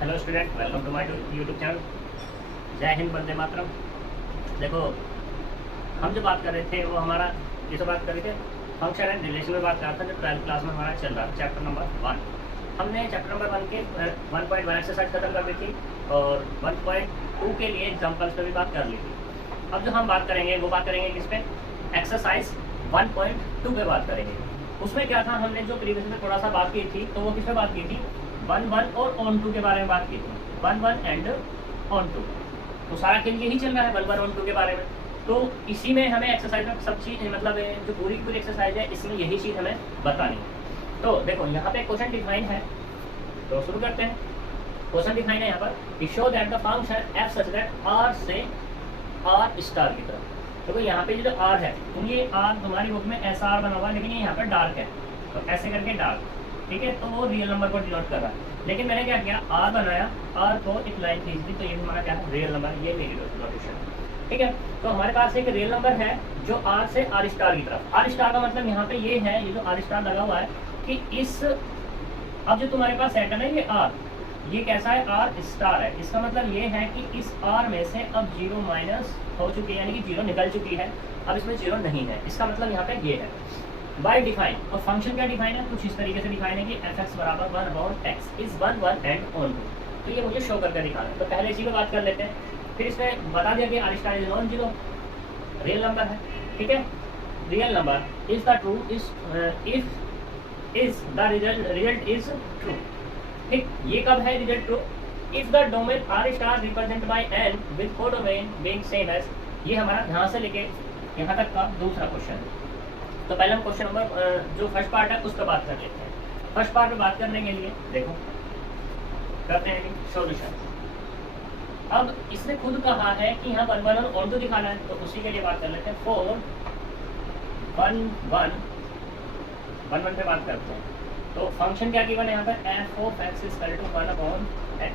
Hello student, welcome to my YouTube channel. जय हिंद, वंदे मातरम। देखो, हम जो बात कर रहे थे वो हमारा ये तो बात कर रहे थे फंक्शन एंड रिलेशन में बात कर रहा था, जो 12th क्लास में हमारा चल रहा था, चैप्टर नंबर 1। हमने चैप्टर नंबर 1 के 1.1 एक्सरसाइज खत्म कर दी थी और 1.2 के लिए एग्जाम्पल्स पे भी बात कर ली थी। अब जो हम बात करेंगे वो बात करेंगे किस पे? एक्सरसाइज 1.2 पे बात करेंगे। उसमें क्या था, हमने जो प्रीवियस में थोड़ा सा बात की थी, तो वो किस पे बात की थी? 1 और ऑन 2 के बारे में बात की थी। 1 एंड ऑन 2, तो सारा खेल यही चल रहा है 1 ऑन 2 के बारे में। तो इसी में हमें एक्सरसाइज में सब चीज़, मतलब जो पूरी की पूरी एक्सरसाइज है, इसमें यही चीज़ हमें बतानी है। तो देखो, यहाँ पे क्वेश्चन डिफाइन है, तो शुरू करते हैं। क्वेश्चन डिफाइन है यहाँ पर, show that the function F such that R से आर स्टार की तरफ। देखो यहाँ पे जो आर है, ये आर तुम्हारी बुक में ऐसा आर बना हुआ है, लेकिन ये यहाँ पर डार्क है, तो ऐसे करके डार्क, ठीक है, तो वो रियल नंबर को डिनोट कर रहा है। लेकिन मैंने क्या किया, आर बनाया, आर को एक लाइन खींच दी, तो ये हमारा क्या है? Real number. ये मेरी नोटेशन, ठीक है। तो हमारे पास एक रियल नंबर है जो आर से आर स्टार की तरफ। आर स्टार का मतलब यहाँ पे ये है, ये जो आर स्टार लगा हुआ है कि इस, अब जो तुम्हारे पास सेट है ना ये आर, ये कैसा है? आर स्टार है। इसका मतलब ये है कि इस आर में से अब 0 माइनस हो चुकी है, यानी कि 0 निकल चुकी है, अब इसमें 0 नहीं है। इसका मतलब यहाँ पे ये है बाय डिफाइन। और फंक्शन क्या डिफाइन है? कुछ इस तरीके से डिफाइन है कि एफ एक्स बराबर 1/x इज 1 एंड ऑन 2। तो ये मुझे शो करके दिखाना है। तो पहले इसी पे बात कर लेते हैं, फिर इसमें बता दिया कि R star is non zero, real number है, ठीक है। Real number is the true if is the result is true, ठीक। ये कब है result true? If the domain R star represent by N with codomain being same as. ये हमारा ध्यान से लेके यहाँ तक का दूसरा क्वेश्चन है। तो पहले हम क्वेश्चन नंबर जो फर्स्ट पार्ट है उस पर बात कर लेते हैं। फर्स्ट पार्ट में बात करने के लिए देखो करते हैं सॉल्यूशन। अब इसने खुद कहा है कि यहाँ 1 और ऑन 2 दिखाना है, तो उसी के लिए बात कर लेते हैं। 4 1 पे बात करते हैं। तो फंक्शन क्या गिवन है यहाँ पर? F of X is equal to 1/x।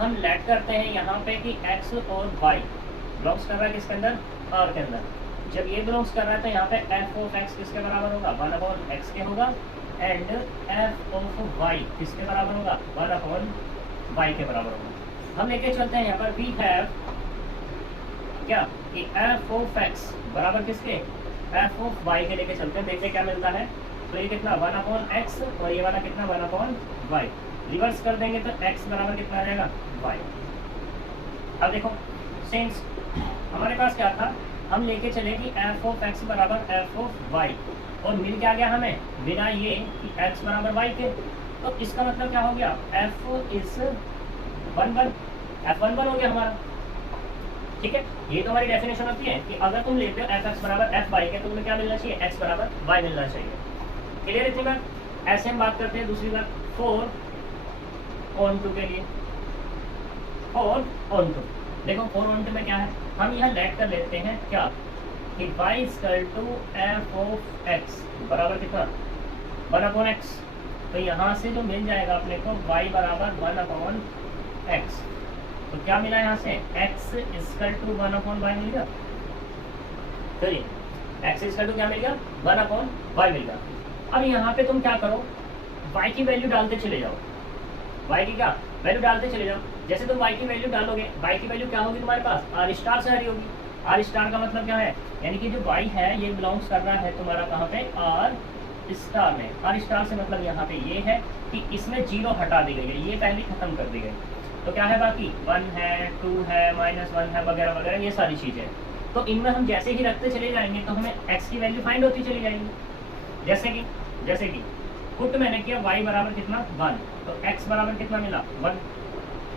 हम लेट करते हैं यहाँ पे कि x और y बिलोंग्स कर रहा है किसके अंदर? r के अंदर। जब ये बिलोंग्स कर रहा है तो यहाँ पे एफ ऑफ एक्स किसके बराबर होगा? 1/x के होगा, एंड एफ ऑफ y किसके बराबर होगा? 1/y के बराबर होगा। हम लेके चलते हैं यहाँ पर वी हैव क्या कि एफ ऑफ एक्स बराबर किसके? एफ ऑफ y के लेके चलते हैं, देखते क्या मिलता है। तो ये कितना? 1/x, और ये वाला कितना? 1/y। रिवर्स कर देंगे तो x बराबर कितना आ जाएगा? y। अब देखो, सिंस हमारे पास क्या था, हम लेके चले कि एफ ऑफ एक्स बराबर एफ ऑफ वाई, और मिल क्या गया हमें? बिना ये कि एक्स बराबर वाई के। तो इसका मतलब क्या हो गया? एफ इज 1 एफ 1 हो गया हमारा, ठीक है। ये तो हमारी डेफिनेशन होती है कि अगर तुम लेते हो एफ एक्स बराबर एफ वाई के, तो तुम्हें क्या मिलना चाहिए? एक्स बराबर वाई मिलना चाहिए। क्लियर इतनी बात? ऐसे हम बात करते हैं दूसरी बात 4 ऑन 2 के लिए। 4 ऑन 2, देखो 4 ऑन 2 में क्या है, हम यहाँ लेट कर लेते हैं क्या कि y equal to F of X बराबर कितना? 1/x। तो यहाँ से जो मिल जाएगा अपने को y बराबर 1/x। तो क्या मिला यहाँ से? x इक्वल टू 1/y मिल गया। चलिए, x इक्वल टू क्या मिल गया? 1/y मिल गया। अब यहाँ पे तुम क्या करो, y की वैल्यू डालते चले जाओ। y की क्या वैल्यू डालते चले जाओ। जैसे तुम y की वैल्यू डालोगे, y की वैल्यू क्या होगी तुम्हारे पास? r स्टार से हरी होगी। r स्टार का मतलब क्या है? यानी कि जो y है ये बिलोंग्स कर रहा है तुम्हारा कहाँ पे? r स्टार में। r स्टार से मतलब यहाँ पे ये है कि इसमें 0 हटा दी गई है, ये पहले खत्म कर दी गई। तो क्या है बाकी? 1 है, 2 है, -1 है, वगैरह वगैरह, ये सारी चीज़ें। तो इनमें हम जैसे ही रखते चले जाएंगे तो हमें x की वैल्यू फाइंड होती चली जाएगी। जैसे कि पुट मैंने किया y बराबर कितना? 1, तो x बराबर कितना मिला? 1।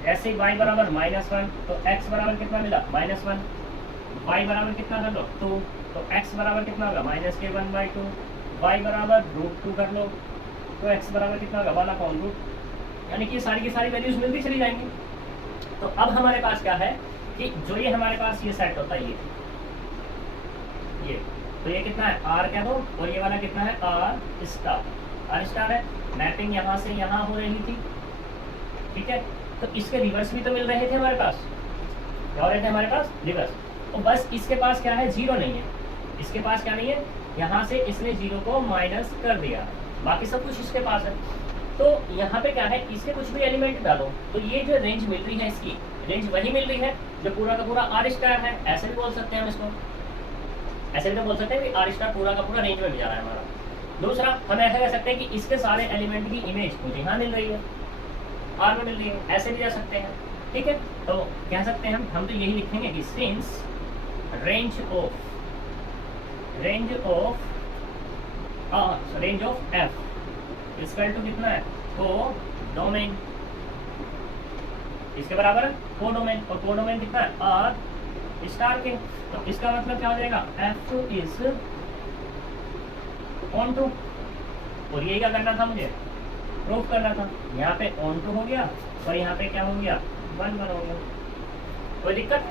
ऐसे ही y बराबर -1, तो x बराबर कितना मिला? -1। y बराबर कितना कर लो? 2, तो x बराबर कितना होगा? -k1/2। y बराबर √2 कर लो, तो x बराबर कितना होगा? 1/√। यानी कि सारी की सारी वैल्यूज मिलती चली जाएंगी। तो अब हमारे पास क्या है कि जो ये हमारे पास ये सेट होता है, ये तो ये कितना है? r क्या दो, और ये वाला कितना है? r स्टार है। मैपिंग यहाँ से यहाँ हो रही थी, ठीक है। तो इसके रिवर्स भी तो मिल रहे थे हमारे पास, क्या हो रहे थे हमारे पास? रिवर्स। तो बस इसके पास क्या है? 0 नहीं है। इसके पास क्या नहीं है? यहाँ से इसने 0 को माइनस कर दिया, बाकी सब कुछ इसके पास है। तो यहाँ पे क्या है, इसके कुछ भी एलिमेंट डालो तो ये जो रेंज मिल रही है, इसकी रेंज वही मिल रही है जो पूरा का पूरा आर स्टार है। ऐसे भी बोल सकते हैं हम इसको, ऐसे भी तो बोल सकते हैं कि आर स्टार पूरा का पूरा रेंज में भी जा रहा है हमारा। दूसरा हम ऐसा कह सकते हैं कि इसके सारे एलिमेंट की इमेज मुझे यहाँ मिल रही है, आर में मिल रही है, ऐसे भी जा सकते हैं। ठीक है, तो कह सकते हैं हम तो यही लिखेंगे कि since range of F equal to कितना है, कोडोमेन, इसके बराबर है कोडोमेन, और कोडोमेन कितना है, आर स्टार के। तो इसका मतलब क्या हो जाएगा, एफ इज ऑन टू, और ये क्या करना था, मुझे प्रूफ करना था। यहाँ पे ऑन टू हो गया और यहाँ पे क्या हो गया, 1 1 हो गया। कोई दिक्कत?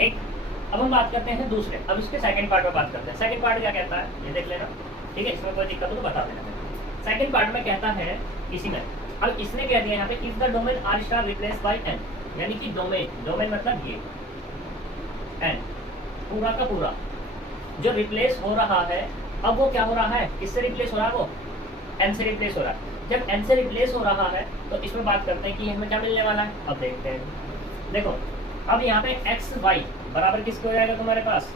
एक अब हम बात करते हैं दूसरे, अब इसके सेकंड पार्ट में बात करते हैं। सेकंड पार्ट क्या कहता है ये देख लेना, ठीक है, इसमें कोई दिक्कत हो तो बता देना। सेकंड पार्ट में कहता है इसी में, अब इसने कह दिया यहाँ पे if the domain R star replace by N, यानी कि डोमेन मतलब ये एन पूरा का पूरा जो रिप्लेस हो रहा है, अब वो क्या हो रहा है, किससे रिप्लेस हो रहा है, वो एन से रिप्लेस हो रहा है। जब एन से रिप्लेस हो रहा है तो इसमें बात करते हैं कि हमें क्या मिलने वाला है। अब देखते हैं, देखो अब यहाँ पे एक्स वाई बराबर किसके हो जाएगा तुम्हारे पास,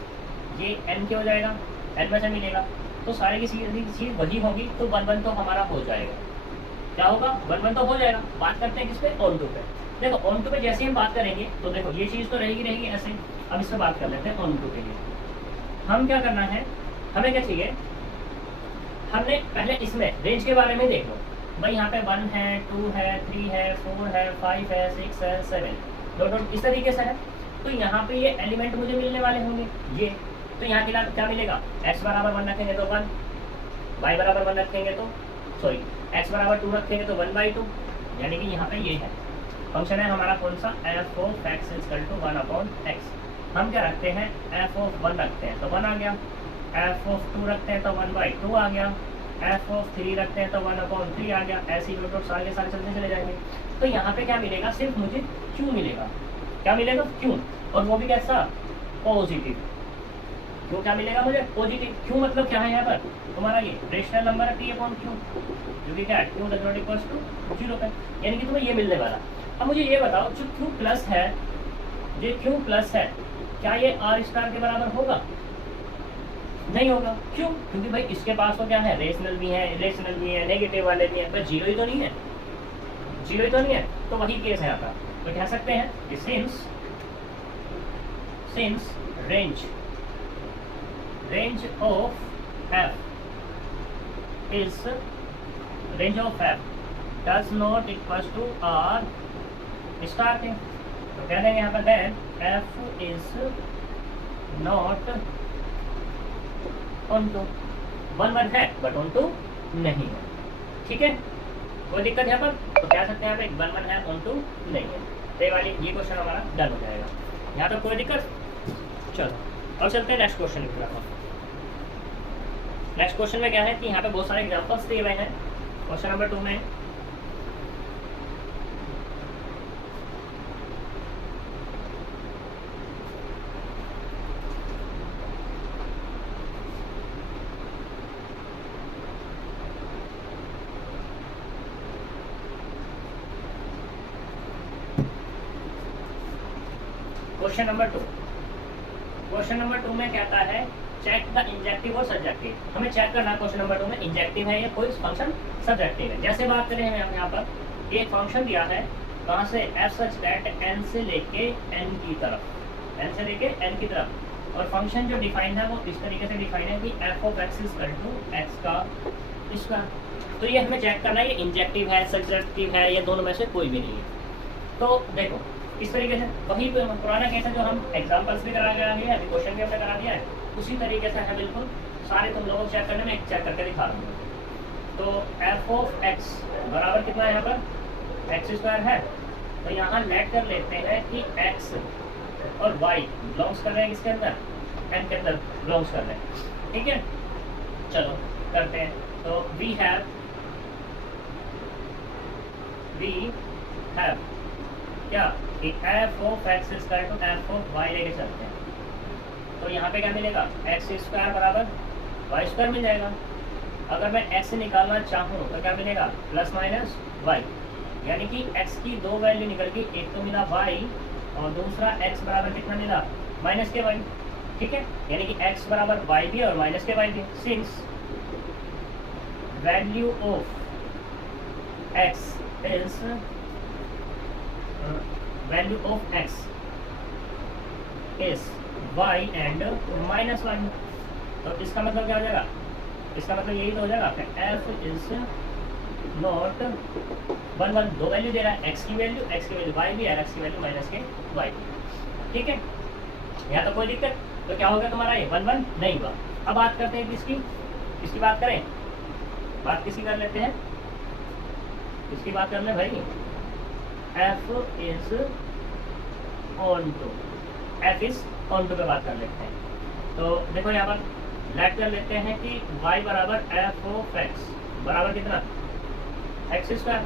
ये एन के हो जाएगा, एन में से मिलेगा तो सारे की चीज वही होगी, तो 1 1 तो हमारा हो जाएगा। क्या होगा, 1 1 तो हो जाएगा। बात करते हैं किस पे, ऑन टू पे। देखो ऑन टू पे जैसे हम बात करेंगे तो देखो ये चीज़ तो रहेगी ऐसे। अब इससे बात कर लेते हैं ऑन टू के लिए। हम क्या करना है, हमें क्या चाहिए, हमने पहले इसमें रेंज के बारे में देख लो भाई। यहाँ पे 1 है, 2 है, 3 है, 4 है, 5 है, 6 है, 7 डॉट इस तरीके से है। तो यहाँ पे ये एलिमेंट मुझे मिलने वाले होंगे ये, तो यहाँ के क्या मिलेगा, x बराबर 1 रखेंगे तो 1, y बराबर 1 रखेंगे तो सॉरी x बराबर 2 रखेंगे तो 1/2, यानी कि यहाँ पे ये है फंक्शन है हमारा कौन सा, f of x equal to 1/x। हम क्या रखते हैं, f ऑफ 1 रखते हैं तो 1 आ गया, f ऑफ 2 रखते हैं तो 1/2 आ गया, f ऑफ 3 रखते हैं तो 1/3 आ गया। ऐसे ही डॉट सारे के सारे चलते चले जाएंगे। तो यहाँ पे क्या मिलेगा, सिर्फ मुझे q मिलेगा। क्या मिलेगा, q, और वो भी कैसा, पॉजिटिव। क्यों क्या मिलेगा मुझे, पॉजिटिव। क्यों मतलब क्या है यहाँ पर तुम्हारा, ये रेशनल नंबर है p अपॉन q, जो कि क्या है, q does not equals to 0 पे, यानी कि तुम्हें ये मिलने वाला। अब मुझे ये बताओ, जो q प्लस है, जो q प्लस है, क्या ये r स्टार के बराबर होगा, नहीं होगा। क्यों, क्योंकि भाई इसके पास तो क्या है, रेशनल भी है, इरेशनल भी है, नेगेटिव वाले भी है, पर जीरो ही तो नहीं है, जीरो ही तो नहीं है। तो वही केस है आता। तो कह सकते हैं कि since range of f does not equals to r star के, तो कह देंगे यहाँ पर then f is not on to 1 1 है बट on to नहीं है। ठीक है, कोई दिक्कत यहाँ पर, तो कह सकते हैं यहाँ पे 1 1 है, on to नहीं है। तो ये वाली ये क्वेश्चन हमारा डन हो जाएगा। यहाँ पर कोई दिक्कत। चलो और चलते हैं नेक्स्ट क्वेश्चन की तरफ। नेक्स्ट क्वेश्चन में क्या है कि यहाँ पे बहुत सारे एग्जांपल्स दिए हुए हैं। क्वेश्चन नंबर 2 में क्वेश्चन नंबर 2 में कहता है चेक द इंजेक्टिव और सब्जेक्टिव। हमें चेक करना है क्वेश्चन नंबर 2 में इंजेक्टिव है या कोई फंक्शन सब्जेक्टिव है। जैसे बात करें हम यहाँ पर एक फंक्शन दिया है, कहाँ से, एफ सच दैट एन से लेके एन की तरफ, एन से लेके एन की तरफ, और फंक्शन जो डिफाइन है वो इस तरीके से डिफाइन है कि F of X equal to X का स्क्वायर। तो ये हमें चेक करना है ये इंजेक्टिव है, सब्जेक्टिव है, या दोनों में से कोई भी नहीं है। तो देखो इस तरीके से वही पुराना केस है जो हम एग्जाम्पल्स भी करा गया है, अभी क्वेश्चन भी हमने करा दिया है, उसी तरीके से है बिल्कुल। सारे तुम लोगों को चेक करने में एक चेक करके दिखा रहा हूँ। तो एफ ऑफ एक्स बराबर कितना है, यहाँ पर एक्स स्क्वायर है, तो यहाँ लेट कर लेते हैं कि एक्स और वाई बिलोंग्स कर रहे हैं किसके अंदर, एन के अंदर बिलोंग्स कर रहे हैं। ठीक है, चलो करते हैं। तो वी हैव क्या कि F of X square to F of Y लेके चलते हैं। तो यहाँ पे क्या मिलेगा, एक्स स्क्वायर बराबर वाई स्क्वायर मिल जाएगा। अगर मैं x निकालना चाहूँ तो क्या मिलेगा, प्लस माइनस वाई, यानी कि x की दो वैल्यू निकल गई, एक तो मिला y और दूसरा x बराबर कितना मिला, माइनस के वाई। ठीक है, यानी कि x बराबर y भी और माइनस के वाई भी। Since value of x is value of x is y and minus one, तो इसका मतलब क्या हो जाएगा, इसका मतलब यही तो हो जाएगा f is not one one, दो वैल्यू दे रहा है, x की वैल्यू y भी है, x की वैल्यू माइनस के y। ठीक है, यहाँ तो कोई दिक्कत, तो क्या होगा तुम्हारा ये वन वन नहीं हुआ। अब बात करते हैं किसकी बात करें, बात किसकी कर लेते हैं, किसकी बात कर ले भाई, f is onto, f is onto पे बात कर लेते हैं। तो देखो यहाँ पर लेट कर लेते हैं कि y बराबर एफ ऑफ एक्स बराबर कितना, एक्स स्क्वायर,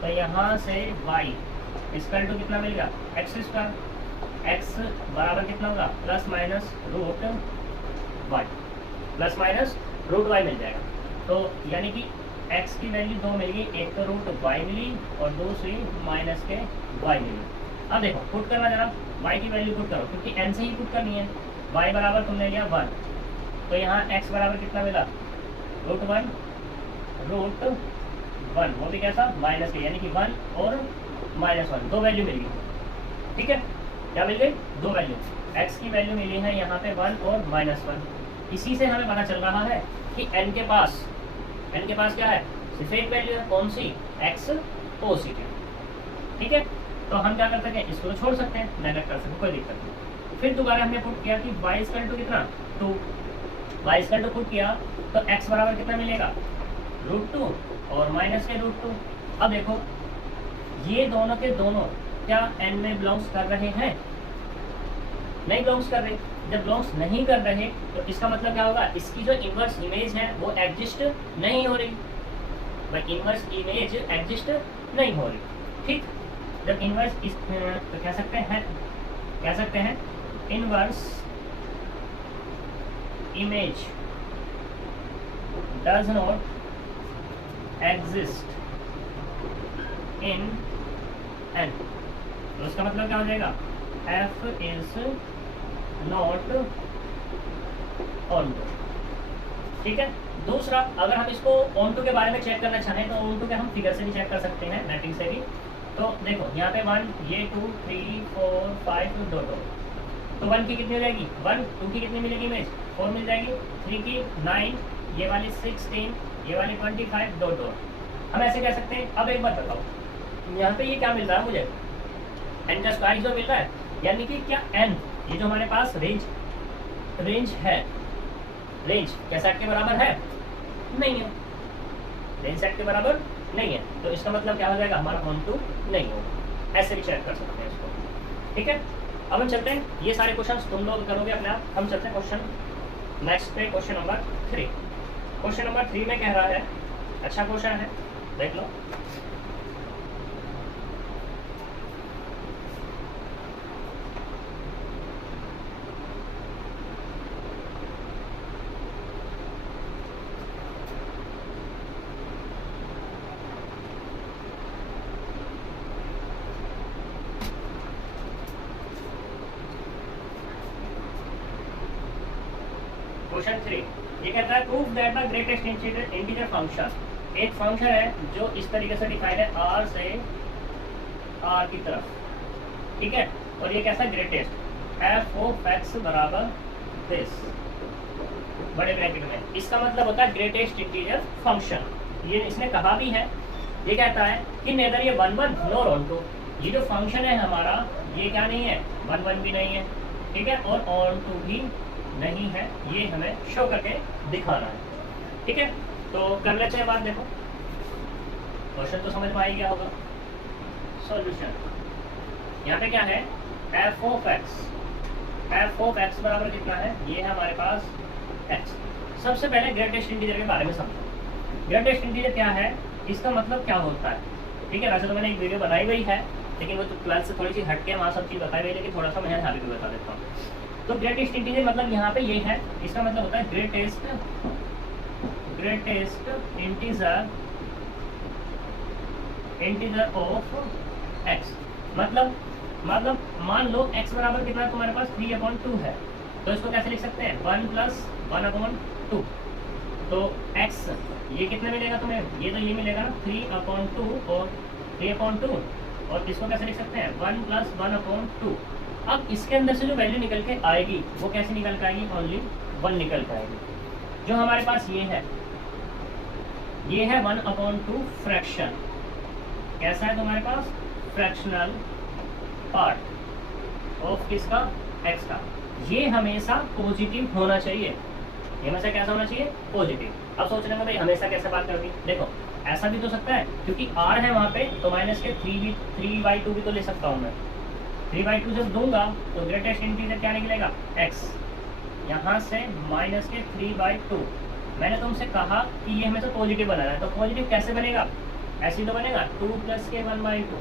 तो यहाँ से y स्क्वायर टू कितना मिलेगा, एक्स स्क्वायर, x बराबर कितना होगा, plus minus root y, plus minus root y मिल जाएगा। तो यानी कि x की वैल्यू दो मिल गई, एक तो रूट y मिली और दूसरी माइनस के y मिली। अब देखो पुट करना जरा, y की वैल्यू पुट करो, क्योंकि n से ही पुट करनी है। y बराबर तुमने लिया 1, तो यहाँ x बराबर कितना मिला, रूट 1, वो भी कैसा, माइनस के, यानी कि 1 और माइनस 1, दो वैल्यू मिल गई। ठीक है, क्या मिल गई, दो वैल्यू, x की वैल्यू मिली है यहाँ पे 1 और माइनस 1। इसी से हमें पता चल रहा है कि n के पास क्या है, सिर्फ एक वैल्यू है, कौन सी, x पॉजिटिव। ठीक है, तो हम क्या कर सकते हैं, इसको तो छोड़ सकते हैं, नेगलेक्ट कर सकते हैं, कोई दिक्कत नहीं। फिर दोबारा हमने पुट किया कि y स्क्वायर टू कितना, 2, y स्क्वायर टू पुट किया तो x बराबर कितना मिलेगा, रूट 2 और माइनस के रूट 2। अब देखो ये दोनों के दोनों क्या n में बिलोंग्स कर रहे हैं, नहीं बिलोंग्स कर रहे। जब बिलोंग्स नहीं कर रहे तो इसका मतलब क्या होगा, इसकी जो इन्वर्स इमेज है वो एग्जिस्ट नहीं हो रही, भाई इन्वर्स इमेज एग्जिस्ट नहीं हो रही। ठीक, जब इन्वर्स तो कह सकते हैं inverse image does not exist in n, तो उसका मतलब क्या हो जाएगा, f is not onto. ठीक है, दूसरा अगर हम इसको ऑन टू के बारे में चेक करना चाहें तो ऑन टू के हम फिगर से भी चेक कर सकते हैं, नेटिंग से भी। तो देखो यहाँ पे 1, ये 2, 3, 4, 5 दो, तो 1 की कितनी हो जाएगी, 1, 2 की कितनी मिलेगी इमेज, 4 मिल जाएगी, 3 की 9, ये वाली 16, ये वाली 25, दो। हम ऐसे कह सकते हैं। अब एक बात बताओ, यहाँ पे ये क्या मिल रहा है मुझे, n का स्क्वायर जो मिल रहा है, यानी कि क्या n, ये जो हमारे पास रेंज है, रेंज क्या सेट के बराबर है, नहीं है, रेंज सेट के बराबर नहीं है, तो इसका मतलब क्या हो जाएगा, हमारा ऑन टू नहीं होगा। ऐसे भी चेक कर सकते हैं इसको। ठीक है, अब हम चलते हैं, ये सारे क्वेश्चन तुम लोग करोगे अपने आप। हम चलते हैं क्वेश्चन नेक्स्ट पे, क्वेश्चन नंबर 3। क्वेश्चन नंबर 3 में कह रहा है, अच्छा क्वेश्चन है, देख लो। क्वेश्चन 3 ये कहता है proof that the greatest integer function, एक फंक्शन है जो इस तरीके से डिफाइन है r से r की तरफ, ठीक है, और ये कैसा ग्रेटेस्ट, f ऑफ x बराबर दिस, बड़े ब्रैकेट में। इसका मतलब होता है ग्रेटेस्ट इंटीजर फंक्शन। ये इसने कहा भी है, ये कहता है कि नेदर ये 1 1 नॉर ऑन टू, ये जो फंक्शन है हमारा ये क्या नहीं है, 1 1 भी नहीं है, ठीक है, और ऑन टू भी नहीं है, ये हमें शो करके दिखाना है। ठीक है, तो कर लेते हैं बात। देखो क्वेश्चन तो समझ में आ ही गया होगा। सॉल्यूशन यहाँ पे क्या है, f ऑफ x बराबर कितना है, ये है हमारे पास x। सबसे पहले ग्रेटेस्ट इंटीजर के बारे में समझो। ग्रेटेस्ट इंटीजर क्या है, इसका मतलब क्या होता है, ठीक है। वैसे तो मैंने एक वीडियो बनाई हुई है, लेकिन वो तो 12 से थोड़ी सी हटके वहाँ सब चीज़ बताई हुई है, लेकिन थोड़ा सा मैं यहाँ भी बता देता हूँ। तो ग्रेटेस्ट इंटीजर मतलब यहाँ पे ये है, इसका मतलब होता है ग्रेटेस्ट इंटीजर ऑफ x। मतलब मान लो x बराबर कितना है तुम्हारे पास 3/2 है, तो इसको कैसे लिख सकते हैं 1 + 1/2। तो x ये कितना मिलेगा तुम्हें, ये तो ये मिलेगा ना 3/2 और 3/2, और इसको कैसे लिख सकते हैं 1 + 1/2। अब इसके अंदर से जो वैल्यू निकल के आएगी वो कैसे निकल के आएगी, ओनली 1 निकल के आएगी। जो हमारे पास ये है 1/2 फ्रैक्शन। कैसा है तुम्हारे पास, फ्रैक्शनल पार्ट ऑफ किसका, x का। ये हमेशा पॉजिटिव होना चाहिए, ये हमेशा कैसा होना चाहिए, पॉजिटिव। अब सोच रहे हैं भाई हमेशा कैसे बात करनी, देखो ऐसा भी तो सकता है क्योंकि r है वहाँ पे, तो माइनस के 3/2 भी तो ले सकता हूँ मैं। 3/2 जब दूंगा तो ग्रेटेस्ट इंटीजर क्या निकलेगा, x। यहाँ से माइनस के 3/2। मैंने तुमसे कहा कि ये हमेशा पॉजिटिव बनाना है, तो पॉजिटिव कैसे बनेगा, ऐसे तो बनेगा 2 + के 1/2।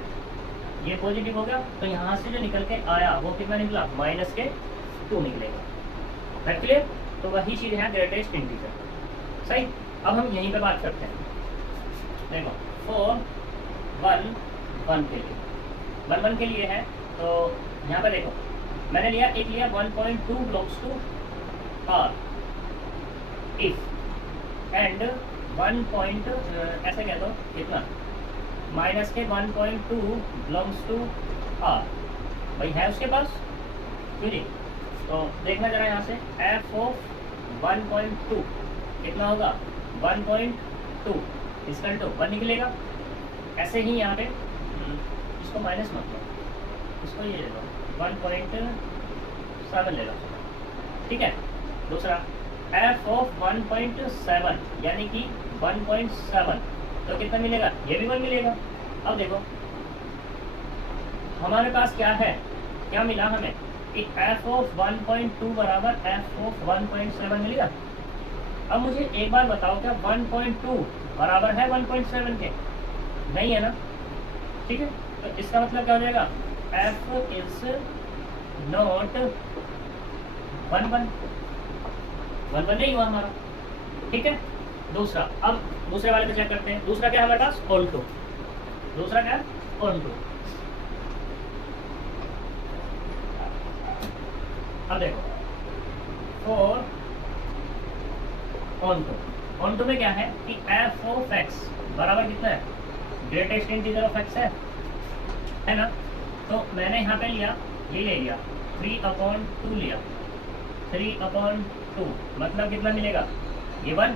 ये पॉजिटिव हो गया, तो यहाँ से जो निकल के आया वो कितना निकला, माइनस के 2 निकलेगा। है क्लियर। तो वही चीज़ है ग्रेटेस्ट इंटीजर, सही। अब हम यहीं पे बात करते हैं, देखो 4 1 के लिए 1 के लिए है, तो यहाँ पे देखो मैंने लिया 1.2 belongs to r if and 1 ऐसे कह दो कितना, माइनस के 1.2 बिलोंग्स टू r। भाई है उसके पास क्यों, तो देखना जरा यहाँ से f ऑफ 1.2 कितना होगा 1.2 इसका तो 1 निकलेगा। ऐसे ही यहाँ पे इसको माइनस मत लो, इसको ये ले लो 1.7 ले लो, ठीक है। दूसरा f ऑफ 1.7 यानी कि 1.7, तो कितना मिलेगा, ये भी 1 मिलेगा। अब देखो हमारे पास क्या है, क्या मिला हमें कि f ऑफ 1.2 बराबर f ऑफ 1.7 मिलेगा। अब मुझे एक बार बताओ क्या 1.2 बराबर है 1.7 के, नहीं है ना, ठीक है। तो इसका मतलब क्या हो जाएगा, f इज नॉट 1 नहीं हुआ हमारा, ठीक है। दूसरा, अब दूसरे वाले पे चेक करते हैं। दूसरा क्या है हमारे पास, ऑन टू। दूसरा क्या है, ऑन टू। अब देखो 4 ऑन टू में क्या है कि f ऑफ x बराबर कितना है, ग्रेटेस्ट इंटीजर ऑफ x है ना। तो मैंने यहाँ पे लिया, ये ले लिया 3/2 लिया, 3/2 मतलब कितना मिलेगा, ये 1।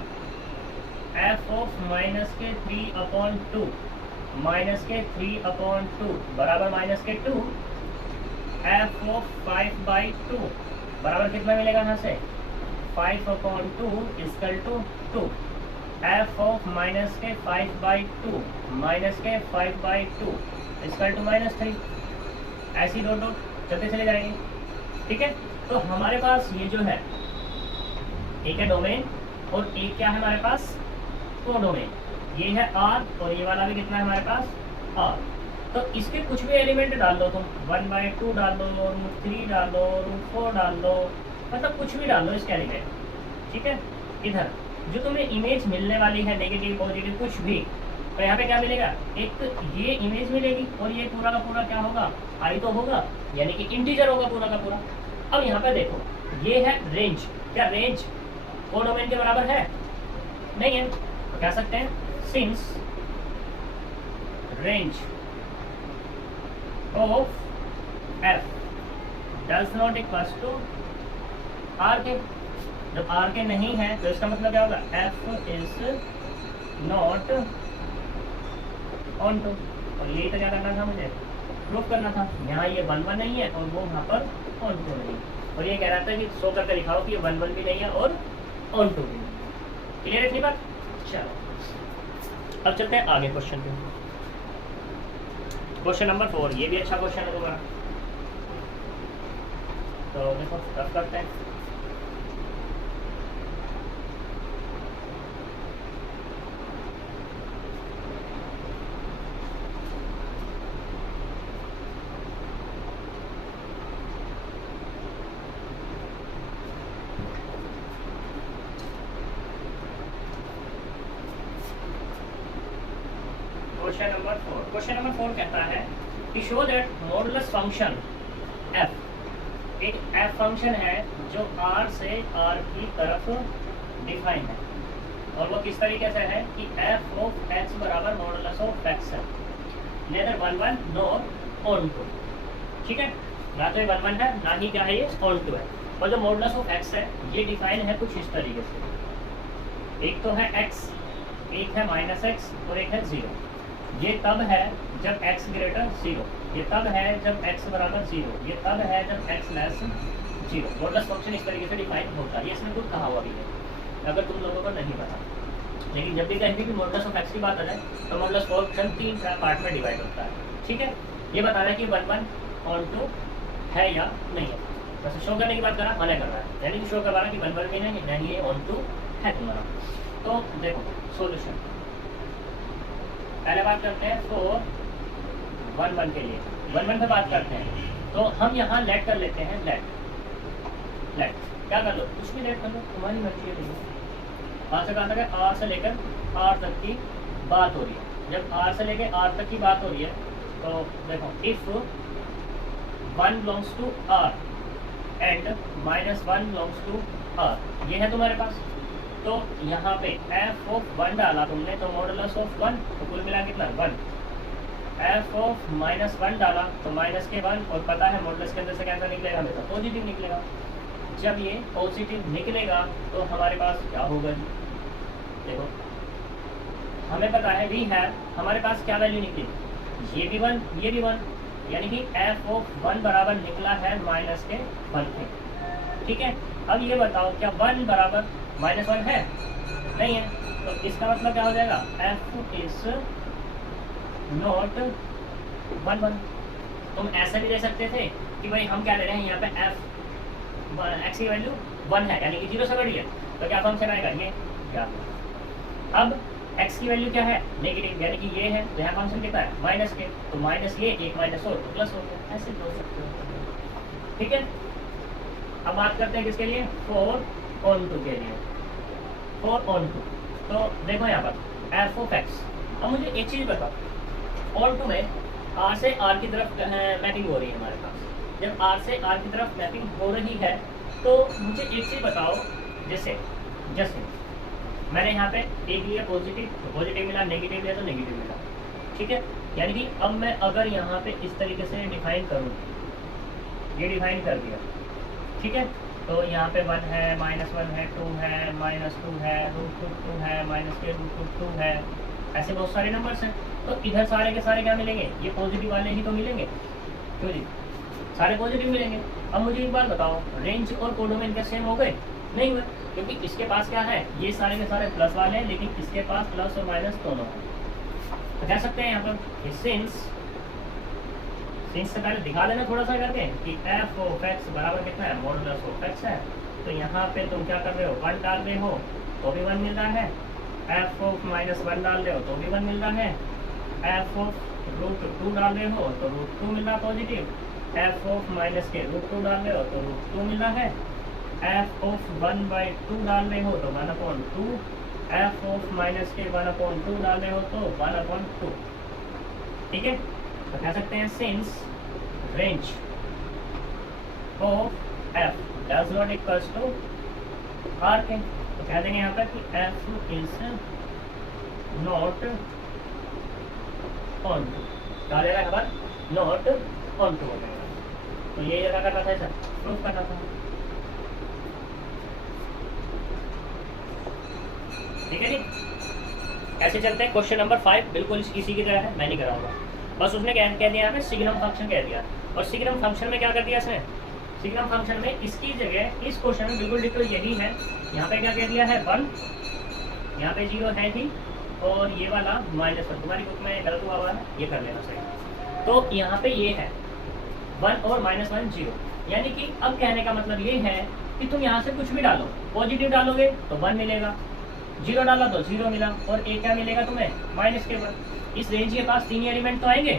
f ऑफ माइनस के 3/2 माइनस के 3/2 बराबर माइनस के 2। f ऑफ 5/2 बराबर कितना मिलेगा, यहाँ से 5/2 equal to 2। f of minus के 5/2 माइनस के 5/2 इक्वल टू -3। ऐसी डॉट डॉट चलते चले जाएंगे, ठीक है। तो हमारे पास ये जो है एक है डोमेन और एक क्या है हमारे पास, कोडोमेन। ये है r और ये वाला भी कितना है हमारे पास, r। तो इसके कुछ भी एलिमेंट डाल दो तुम, 1/2 डाल दो, √3 डाल दो, √4 डाल दो, मतलब कुछ भी डाल दो इसके एलिमेंट, ठीक है। इधर जो तुम्हें इमेज मिलने वाली है नेगेटिव पॉजिटिव कुछ भी, तो यहाँ पे क्या मिलेगा, एक ये इमेज मिलेगी और ये पूरा का पूरा क्या होगा, आई तो होगा, यानी कि इंटीजर होगा पूरा का पूरा। अब यहाँ पे देखो ये है रेंज, क्या रेंज कोडोमेन के बराबर है, नहीं है, तो कह सकते हैं since range of f does not equals to r के। जब r के नहीं है तो इसका मतलब क्या होगा, f is not onto. और यही तो क्या करना था मुझे, प्रूफ करना था। यहाँ ये 1 नहीं है और वो वहाँ पर ऑन टू नहीं, और ये कह रहा था कि शो करके दिखाओ कि ये 1 भी नहीं है और ऑन टू भी नहीं। क्लियर है इतनी बात। चलो अब चलते हैं आगे क्वेश्चन पे। क्वेश्चन नंबर 4, ये भी अच्छा क्वेश्चन है तुम्हारा, तो देखो रफ करते हैं। नंबर 4। क्वेश्चन नंबर 4 कहता है कि show that modulus function f एक f फंक्शन है जो r से r की तरफ डिफाइन है, और वो किस तरीके से है कि f ऑफ x बराबर मॉडुलस ऑफ x है, नेदर 1 1 नॉर ऑन टू। ठीक है, ना तो ये 1 1 है, ना ही क्या है ये ऑन टू है। और जो मॉडुलस ऑफ x है ये डिफाइन है कुछ इस तरीके से, एक तो है x, एक है -x और एक है 0। ये तब है जब x ग्रेटर 0, ये तब है जब x बराबर 0, ये तब है जब x लेस 0। मॉडुलस फंक्शन इस तरीके से डिफाइन होता है, ये इसमें कुछ कहा हुआ भी है अगर तुम लोगों को नहीं पता। लेकिन जब भी कहेंगे कि मॉडुलस ऑफ x की बात आ जाए तो मॉडुलस फंक्शन 3 पार्ट में डिवाइड होता है। ठीक है, ये बता रहा है कि 1 1 ऑन टू है या नहीं है, बस शो करने की बात कर रहा, मना कर रहा है, यानी कि शो करवा रहा है कि 1 1 भी नहीं ये ऑन टू है तुम्हारा। तो देखो सॉल्यूशन, पहले बात करते हैं 4 1 1 के लिए, 1 1 पे बात करते हैं। तो हम यहाँ लेट कर लेते हैं, लेट क्या कर लो, कुछ भी लेट कर लो, तुम्हारी मर्जी है। कहाँ से कहाँ तक है, R से लेकर R तक की बात हो रही है। जब R से लेकर R तक की बात हो रही है तो देखो if 1 belongs to R and -1 belongs to R, ये है तुम्हारे पास। तो यहाँ पे f ऑफ 1 डाला तुमने तो मॉडुलस ऑफ 1, तो कुल मिला कितना 1। f ऑफ -1 डाला तो माइनस के 1, और पता है मॉडुलस के अंदर से कैसा निकलेगा, हमेशा पॉजिटिव निकलेगा। जब ये पॉजिटिव निकलेगा तो हमारे पास क्या होगा, देखो हमें पता है वी है, हमारे पास क्या वैल्यू निकली, ये भी 1 ये भी 1, यानी कि f ऑफ 1 बराबर निकला है -1 के। ठीक है, अब ये बताओ क्या 1 बराबर -1 है, नहीं है, तो इसका मतलब क्या हो जाएगा, f इज नॉट 1 1। तुम ऐसा भी दे सकते थे कि भाई हम क्या ले रहे हैं यहाँ पे f x की वैल्यू 1 है, यानी कि 0 से बड़ी है, तो क्या फंक्शन आएगा ये क्या। अब x की वैल्यू क्या है, नेगेटिव, यानी कि ये है, तो यहाँ फंक्शन कितना है माइनस के, तो माइनस ये एक माइनस और तो प्लस हो गया, ऐसे बोल सकते हो। ठीक है, अब बात करते हैं किसके लिए, 4 on 2 के लिए, 4 on 2। तो देखो यहाँ पर f ऑफ x। अब मुझे एक चीज़ बताओ, on 2 में r से r की तरफ मैपिंग हो रही है हमारे पास। जब r से r की तरफ मैपिंग हो रही है तो मुझे एक चीज़ बताओ, जैसे मैंने यहाँ पे एक लिया पॉजिटिव तो पॉजिटिव मिला, नेगेटिव लिया तो नेगेटिव मिला। ठीक है, यानी कि अब मैं अगर यहाँ पे इस तरीके से डिफाइन करूँ, ये डिफाइन कर दिया, ठीक है, तो यहाँ पे 1 है, -1 है, 2 है, -2 है, √2 है, माइनस के √2 है, ऐसे बहुत सारे नंबर्स हैं। तो इधर सारे के सारे क्या मिलेंगे, ये पॉजिटिव वाले ही तो मिलेंगे, क्यों जी, सारे पॉजिटिव मिलेंगे। अब मुझे एक बात बताओ, रेंज और कोडोमेन क्या सेम हो गए, नहीं हुए, क्योंकि इसके पास क्या है, ये सारे के सारे प्लस वाले हैं, लेकिन इसके पास प्लस और माइनस दोनों है। तो कह सकते हैं यहाँ पर सिंस से पहले दिखा देना थोड़ा सा करके कि f ऑफ x बराबर कितना है, मॉडुलस ऑफ x है। तो यहाँ पे तुम क्या कर रहे हो, 1 डाल रहे हो तो भी 1 मिल रहा है, f ऑफ -1 डाल रहे हो तो भी 1 मिल रहा है, f ऑफ √2 डाल रहे हो तो √2 मिल रहा पॉजिटिव, f ऑफ माइनस के √2 डाल रहे हो तो √2 मिल रहा है, f ऑफ 1/2 डाल रहे हो तो 1/2, f ऑफ माइनस के 1/2 डाल रहे हो तो 1/2। ठीक है, तो कह सकते हैं since range of f does not equals to r के, तो कह देंगे यहाँ पर कि f is not onto, क्या देगा यहाँ पर, नॉट ऑन टू हो जाएगा। तो ये क्या करना था, सर प्रूफ करना था। ठीक है जी, ऐसे चलते हैं। क्वेश्चन नंबर 5 बिल्कुल इसी की तरह है, मैं नहीं कराऊंगा, बस उसने क्या कह दिया, हमें सिग्नम फंक्शन कह दिया। और सिग्नम फंक्शन में क्या कर दिया इसने, सिग्नम फंक्शन में इसकी जगह इस क्वेश्चन में बिल्कुल डिटेल यही है। यहाँ पे क्या कह दिया है 1, यहाँ पे 0 है ही, और ये वाला -1 तुम्हारी बुक में गलत हुआ है, ये कर लेना सही। तो यहाँ पे ये है 1 और -1 0, यानी कि अब कहने का मतलब ये है कि तुम यहाँ से कुछ भी डालो, पॉजिटिव डालोगे तो 1 मिलेगा, 0 डाला तो 0 मिला, और एक क्या मिलेगा तुम्हें, -1। इस रेंज के पास 3 एलिमेंट तो आएंगे,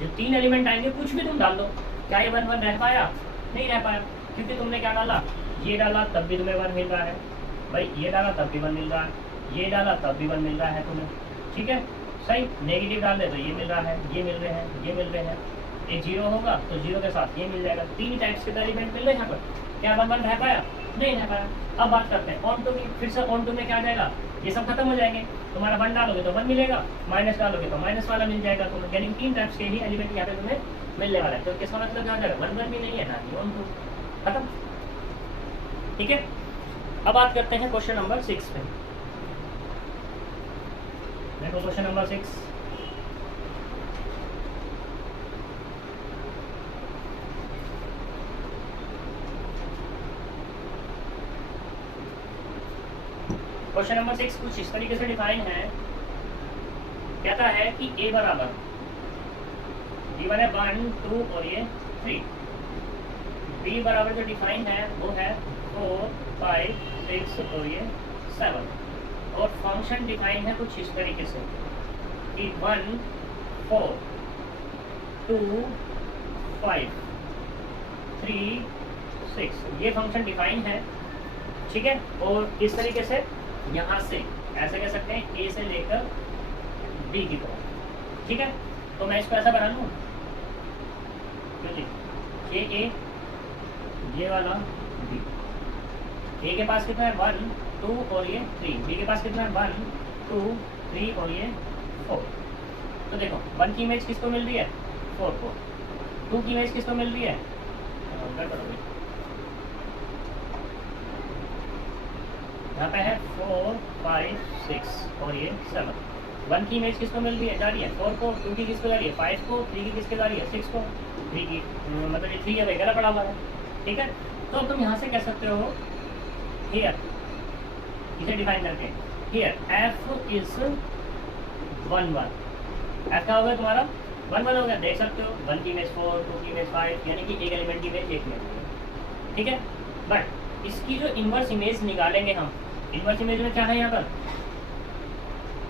जो 3 एलिमेंट आएंगे कुछ भी तुम डाल दो, क्या ये 1 1 रह पाया, नहीं रह पाया, क्योंकि तुमने क्या डाला, ये डाला तब भी तुम्हें 1 मिल रहा है भाई, ये डाला तब भी 1 मिल रहा है, ये डाला तब भी 1 मिल रहा है तुम्हें। ठीक है, सही, नेगेटिव डाल दे तो ये मिल रहा है, ये मिल रहे हैं, ये मिल रहे हैं, एक जीरो होगा तो जीरो के साथ ये मिल जाएगा। तीन टाइप्स के एलिमेंट मिल रहे हैं यहाँ पर। क्या वन वन रह पाया? नहीं रह पाया। अब बात करते हैं ऑन टू की। फिर से ऑन टू में क्या आ जाएगा, ये सब खत्म हो जाएंगे। तुम्हारा वन डालोगे तो वन मिलेगा, माइनस डालोगे तो माइनस वाला मिल जाएगा। तो यानी तीन टाइप्स के ही एलिमेंट यहाँ पे तुम्हें मिलने वाला है। तो किसका मतलब क्या हो जाएगा, वन वन भी नहीं है ना ऑन टू, खत्म। ठीक है, अब बात करते हैं क्वेश्चन नंबर 6 पे। देखो क्वेश्चन नंबर 6। क्वेश्चन नंबर 6 कुछ इस तरीके से डिफाइन है, कहता है कि a बराबर गिवन है 1 2 और ये 3, b बराबर जो डिफाइन है वो है 4 5 6 और ये 7, और फंक्शन डिफाइन है कुछ इस तरीके से कि 1 4 2 5 3 6, ये फंक्शन डिफाइन है। ठीक है, और इस तरीके से यहाँ से ऐसे कह सकते हैं ए से लेकर बी की तरफ। ठीक है, तो मैं इसको ऐसा बना लूँ, ये वाला बी, ए के पास कितना है 1 2 और ये 3, बी के पास कितना है 1 2 3 और ये 4। तो देखो 1 की इमेज किसको मिल रही है 4 को, 2 की इमेज किसको मिल रही है, यहाँ पे है 4 5 6 और ये 7। 1 की इमेज किसको मिल रही है, जा रही है 4 को, 2 की किसको जा रही है 5 को, 3 की किसके जा रही है 6 को, 3 की मतलब ये 3 है वगैरह पड़ा हुआ है। ठीक है, तो अब तुम यहाँ से कह सकते हो हियर, इसे डिफाइन करके हियर f इज 1 1, f क्या होगा तुम्हारा 1 1 हो गया, देख सकते हो 1 की इमेज 4 2 की इमेज 5, यानी कि एक एलिमेंट की इमेज एक में। ठीक है, बट इसकी जो इनवर्स इमेज निकालेंगे हम, इनवर्स इमेज में क्या है यहाँ पर,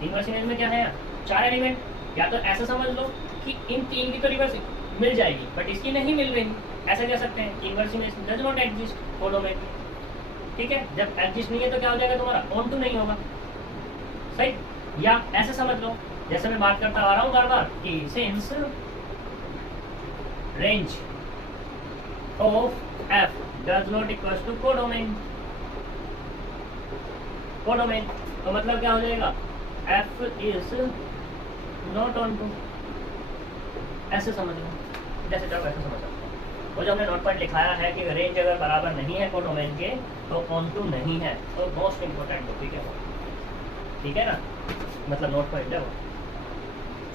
इनवर्स इमेज में क्या है यहाँ 4 एलिमेंट, या तो ऐसा समझ लो कि इन 3 की तो रिवर्स मिल जाएगी बट इसकी नहीं मिल रही, ऐसा कह सकते हैं inverse image does not exist codomain. ठीक है, जब एग्जिस्ट नहीं है तो क्या हो जाएगा तुम्हारा ऑन टू नहीं होगा, सही। या ऐसे समझ लो, जैसे मैं बात करता आ रहा हूँ बार बार कि since range of F does not equal to codomain, codomain तो मतलब क्या हो जाएगा f is not onto, ऐसे समझ लो, जैसे चाहो ऐसे समझ सकते हो। वो जो हमने नोट पॉइंट लिखाया है कि रेंज अगर बराबर नहीं है कोडोमेन के तो ऑन टू नहीं है, तो मोस्ट इम्पोर्टेंट टॉपिक है वो, ठीक है ना, मतलब नोट पॉइंट है वो।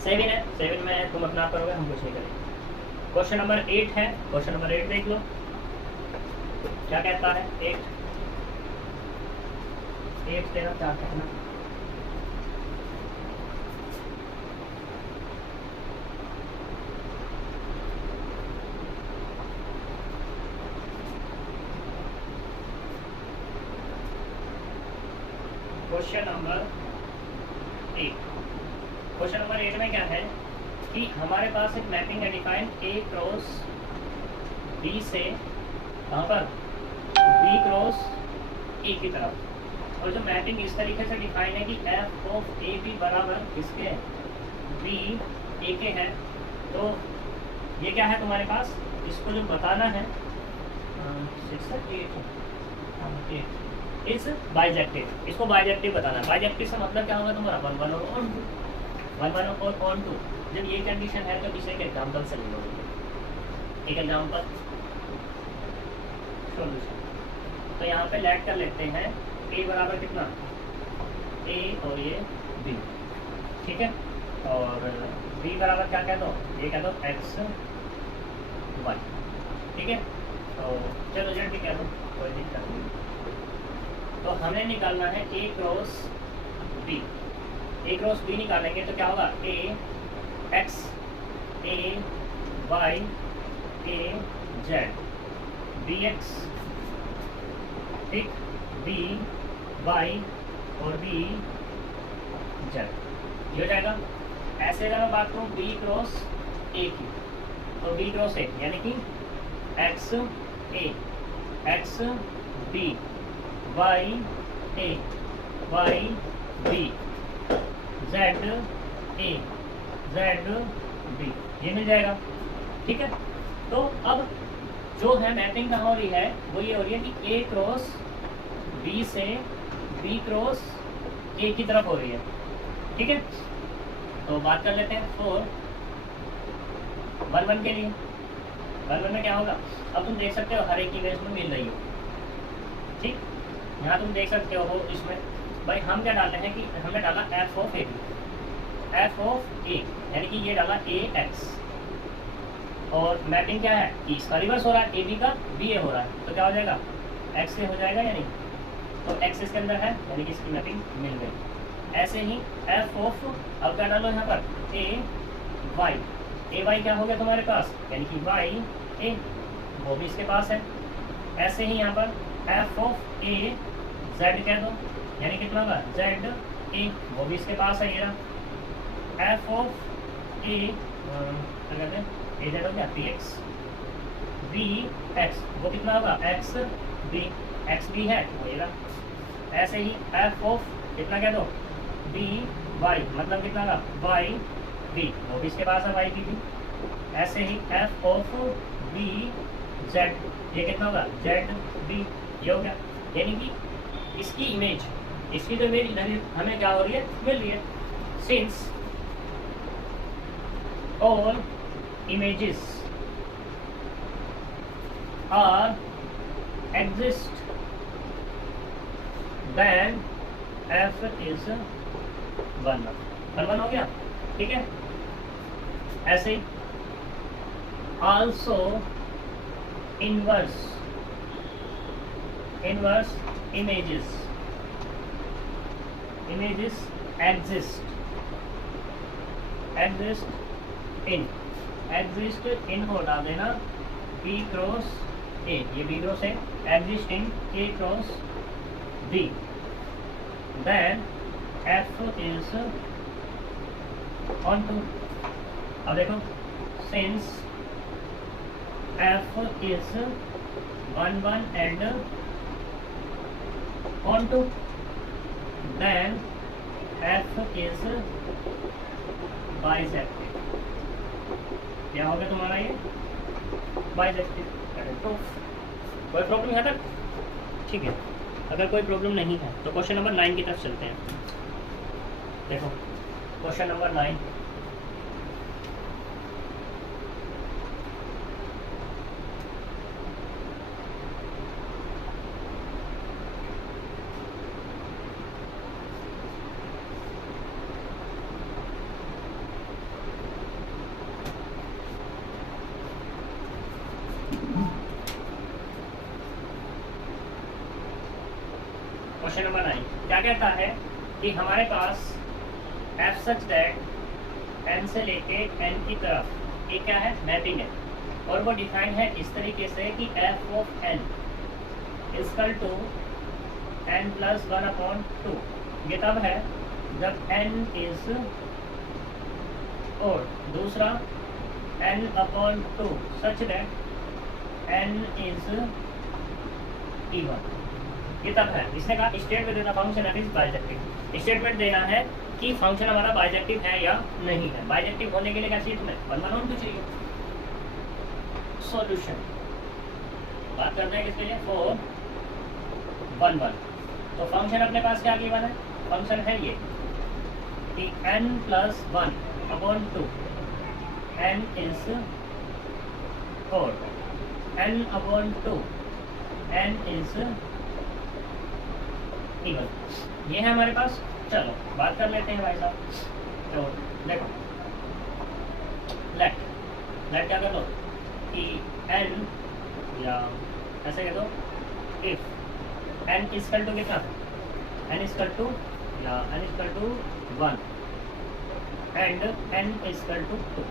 7 है, 7 में तुम अपना करोगे, हम कुछ नहीं करेंगे। क्वेश्चन नंबर 8 है, क्वेश्चन नंबर 8 देख लो क्या कहता है। 8 तेरा क्या कहना, क्वेश्चन नंबर 8, क्वेश्चन नंबर 8 में क्या है कि हमारे पास एक मैपिंग है डिफाइन A क्रॉस B से कहाँ पर B क्रॉस A की तरफ, और जो मैपिंग इस तरीके से डिफाइन है कि f ऑफ AB बराबर किसके B A के है। तो ये क्या है तुम्हारे पास, इसको जो बताना है 8 इस बाइजेक्टिव, इसको बाइजेक्टिव बताना है। बाइजेक्टिव से मतलब क्या होगा तुम्हारा 1 1 और ऑन टू, 1 1 और ऑन टू। जब ये कंडीशन है तो इसे एक एग्जाम्पल से ले लो, एक एग्जाम्पल सॉल्यूशन। तो यहाँ पे लेट कर लेते हैं a बराबर कितना a और ये b, ठीक है, और b बराबर क्या कह दो, ये कह दो x y, ठीक है। तो चलो जेड भी कह दो, कोई दिक्कत नहीं। तो हमें निकालना है a क्रॉस b निकालेंगे तो क्या होगा a x a y a z bx, ठीक, b y और b z, ये हो जाएगा। ऐसे अगर मैं बात करूँ b क्रॉस a की, तो b क्रॉस a यानी कि x a x b y a y b z A Z B, ये मिल जाएगा। ठीक है, तो अब जो है मैपिंग कहाँ हो रही है, वो ये हो रही है कि ए क्रॉस बी से बी क्रॉस ए की तरफ हो रही है। ठीक है, तो बात कर लेते हैं 4 1 1 के लिए। 1 1 में क्या होगा, अब तुम देख सकते हो हर एक इमेज में मिल रही हो। ठीक, यहाँ तुम देख सकते हो इसमें भाई हम क्या डालते हैं कि हमने डाला f of a, f of a यानी कि ये डाला ए एक्स, और मैपिंग क्या है कि इसका रिवर्स हो रहा है, ए बी का बी ए हो रहा है, तो क्या हो जाएगा एक्स से हो जाएगा या नहीं, तो एक्स इसके अंदर है यानी कि इसकी मैपिंग मिल गई। ऐसे ही एफ ऑफ, अब क्या डालो यहाँ पर ए वाई क्या हो गया तुम्हारे पास, यानी कि वाई ए, वो भी इसके पास है। ऐसे ही यहाँ पर एफ ऑफ ए जेड कह दो, यानी कितना होगा जेड ए, वो भी इसके पास है, ये रहा। एफ ऑफ ए क्या कहते हैं, ए जेड हो गया पी एक्स, बी एक्स वो कितना होगा एक्स बी है, वो ये रहा। ऐसे ही एफ ऑफ कितना कह दो बी वाई, मतलब कितना होगा वाई बी, वो भी इसके पास है वाई की भी। ऐसे ही एफ ऑफ बी जेड, ये कितना होगा जेड बी, ये हो गया। यानी कि इसकी इमेज, इसकी जो इमेज हमें क्या हो रही है मिल रही है। Since all images are exist then f is 1 1 हो गया। ठीक है, ऐसे ही also inverse images exist in को डाल देना b क्रॉस ए, ये बी क्रॉस है, exist in a cross b, then f is onto. अब देखो since f is 1 1 and onto, then f is bijective. क्या हो गया तुम्हारा ये बाइसेक्टिव। तो कोई प्रॉब्लम है तक? ठीक है, अगर कोई प्रॉब्लम नहीं है तो क्वेश्चन नंबर 9 की तरफ चलते हैं। देखो क्वेश्चन नंबर 9, क्वेश्चन नंबर 9 क्या कहता है कि हमारे पास f सच दैट n से लेके n की तरफ ये क्या है मैपिंग है, और वो डिफाइन है इस तरीके से कि f of n equal to n plus 1/2। ये तब है जब n इज और दूसरा n/2 such that n is even. ये तब है, इसने कहा स्टेटमेंट देना फंक्शन इज बाइजेक्टिव, स्टेटमेंट देना है कि फंक्शन हमारा बाइजेक्टिव है या नहीं है। बाइजेक्टिव होने के लिए क्या चाहिए तुम्हें 1 1 ऑन टू चाहिए। सॉल्यूशन बात करते हैं किसके लिए 4 1 1। तो फंक्शन अपने पास क्या गिवन है, फंक्शन है ये कि n plus 1/2 n is 4, n/2 n is even, ये है हमारे पास। चलो बात कर लेते हैं भाई साहब। तो देखो लेट क्या कर दो कि n, या ऐसे कह दो इफ n इक्वल टू कितना, n इक्वल टू या n equal to 1 and n equal to 2,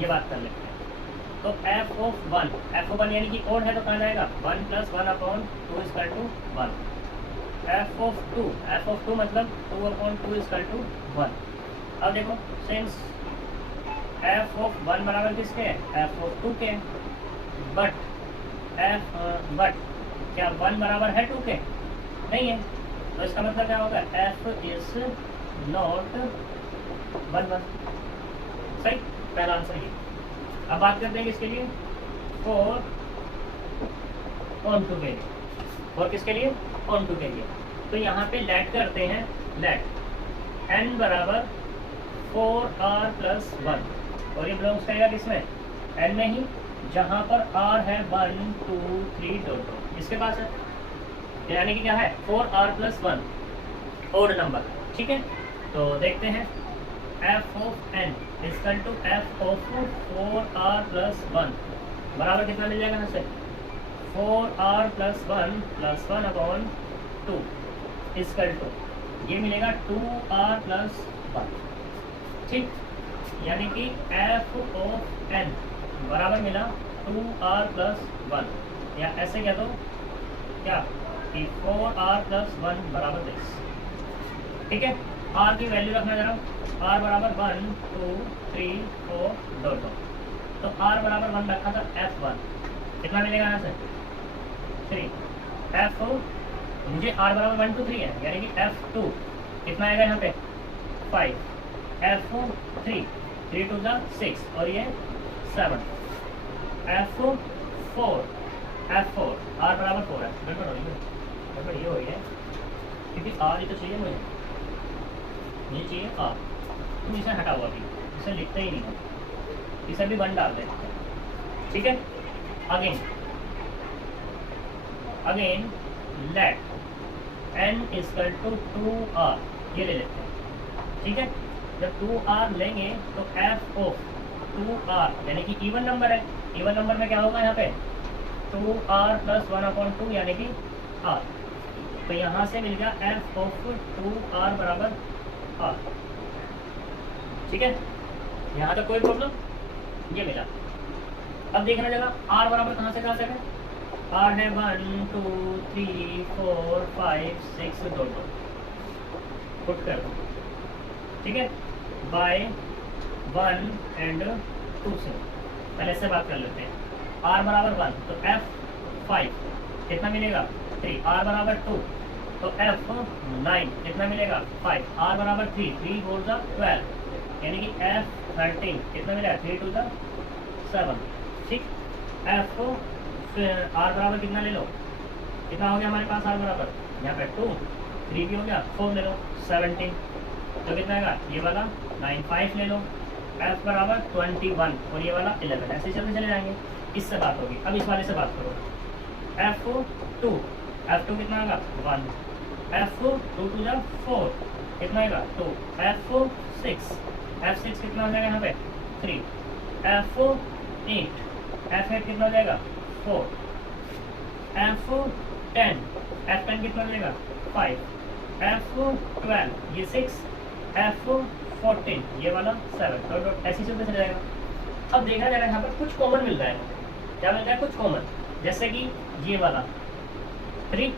ये बात कर लेते हैं। तो f ऑफ 1 यानी कि और है तो कहाँ जाएगा 1 plus 1/2 equal to 1। f of 2 मतलब 2/2 इक्वल टू 1। अब देखो सिंस f ऑफ 1 बराबर किसके है, f ऑफ 2 के, बट क्या 1 बराबर है 2 के, नहीं है, तो इसका मतलब क्या होगा f इज नॉट 1 1। सही, पहला आंसर ये। अब बात करते हैं किसके लिए, 4 ऑन टू के लिए। और किसके लिए, ऑन टू के लिए। तो यहाँ पे लेट करते हैं, लेट n बराबर 4r प्लस 1, और ये बिलोंग्स करेगा किसमें, n में ही, जहाँ पर r है 1 2 3 डॉट, इसके पास है, यानी कि क्या है 4r प्लस 1 ओड नंबर। ठीक है, तो देखते हैं f of n equal to f of 4r plus 1 बराबर कितना मिल जाएगा यहाँ से, 4r plus 1 upon 2 equal to ये मिलेगा 2r प्लस 1। ठीक, यानी कि f ऑफ n बराबर मिला 2r प्लस 1, या ऐसे कह दो क्या कि 4r प्लस 1 बराबर 10। ठीक है, r की वैल्यू रखना जरा, r बराबर 1 2 3 4 डॉट डॉट, तो r बराबर 1 रखा था f1, कितना मिलेगा यहाँ से 3, f मुझे r बराबर 1 2 3 है, यानी कि f2 कितना आएगा यहाँ पे 5, f3 3 2 6 और ये 7, f4 r बराबर 4 है, गड़बड़ ये हो गई है, क्योंकि r ही तो चाहिए मुझे, ये चाहिए r, तुम इसे हटा हुआ अभी, इसे लिखते ही नहीं हो, इसे भी 1 डाल दें। ठीक है, again let n equal to 2r, ये ले लेते हैं। ठीक है, जब 2r लेंगे तो f ऑफ 2r यानी कि इवन नंबर है, इवन नंबर में क्या होगा यहाँ पे 2r प्लस 1 अपॉन 2 यानी कि r, तो यहाँ से मिल गया f ऑफ 2r बराबर r। ठीक है, यहाँ तक कोई प्रॉब्लम, ये मिला। अब देखना जरा r बराबर कहाँ से कहाँ तक है, r है 1 2 3 4 5 6 डॉट डॉट, पुट कर दो। ठीक है, बाय 1 एंड 2 से पहले से बात कर लेते हैं। r बराबर 1 तो f5 कितना मिलेगा 3, r बराबर 2 तो f9 कितना मिलेगा 5, r बराबर 3 3 4 12 यानी कि f13 कितना मिलेगा 3 2 7। ठीक, f r बराबर कितना ले लो, कितना हो गया हमारे पास r बराबर, यहाँ पे 2 3 भी हो गया, 4 ले लो 17, तो कितना आएगा ये वाला 9 5 ले लो, f बराबर 21 और ये वाला 11, ऐसे चलते चले जाएंगे। इससे बात होगी, अब इस वाले से बात करो, f2 कितना आएगा 1, f2 2 4 कितना आएगा 2, f6 कितना हो जाएगा यहाँ पे 3, f8 कितना हो जाएगा 4, f10 कितना हो जाएगा 5, f12 ये 6, f14 ये वाला 7, तो ऐसे चलते चले जाएगा। अब देखा जाएगा यहाँ पर कुछ कॉमन मिल रहा है, क्या मिल रहा है कुछ कॉमन, जैसे कि ये वाला 3